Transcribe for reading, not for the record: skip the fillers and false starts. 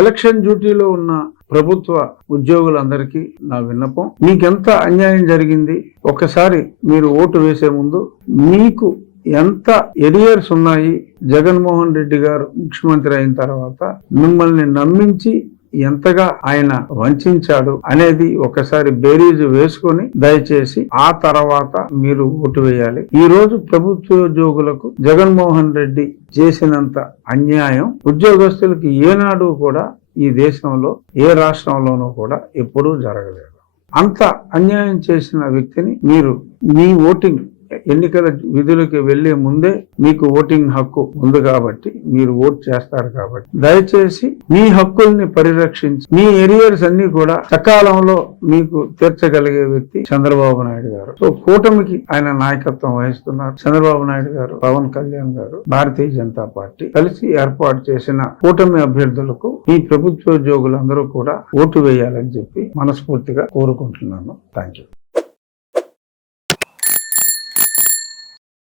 Election డ్యూటీలో ఉన్న ప్రభుత్వ ఉద్యోగులందరికీ నా విన్నపం, మీకెంత అన్యాయం జరిగింది ఒకసారి మీరు ఓటు వేసే ముందు మీకు ఎంత ఎరియర్స్ ఉన్నాయి, జగన్మోహన్ రెడ్డి గారు ముఖ్యమంత్రి అయిన తర్వాత మిమ్మల్ని నమ్మించి ఎంతగా ఆయన వంచాడు అనేది ఒకసారి బేరీజు వేసుకొని దయచేసి ఆ తర్వాత మీరు ఓటు వేయాలి. ఈ రోజు ప్రభుత్వోద్యోగులకు జగన్మోహన్ రెడ్డి చేసినంత అన్యాయం ఉద్యోగస్తులకి ఏనాడు కూడా ఈ దేశంలో ఏ రాష్ట్రంలోనూ కూడా ఎప్పుడూ జరగలేదు. అంత అన్యాయం చేసిన వ్యక్తిని మీరు మీ ఓటింగ్ ఎన్నికల విధులకు వెళ్లే ముందే మీకు ఓటింగ్ హక్కు ఉంది కాబట్టి మీరు ఓట్ చేస్తారు కాబట్టి దయచేసి మీ హక్కుల్ని పరిరక్షించి మీ ఎరియర్స్ అన్ని కూడా సకాలంలో మీకు తీర్చగలిగే వ్యక్తి చంద్రబాబు నాయుడు గారు. సో కూటమికి ఆయన నాయకత్వం వహిస్తున్నారు. చంద్రబాబు నాయుడు గారు, పవన్ కళ్యాణ్ గారు, భారతీయ జనతా పార్టీ కలిసి ఏర్పాటు చేసిన కూటమి అభ్యర్థులకు ఈ ప్రభుత్వోద్యోగులందరూ కూడా ఓటు వేయాలని చెప్పి మనస్ఫూర్తిగా కోరుకుంటున్నాను. Thank you.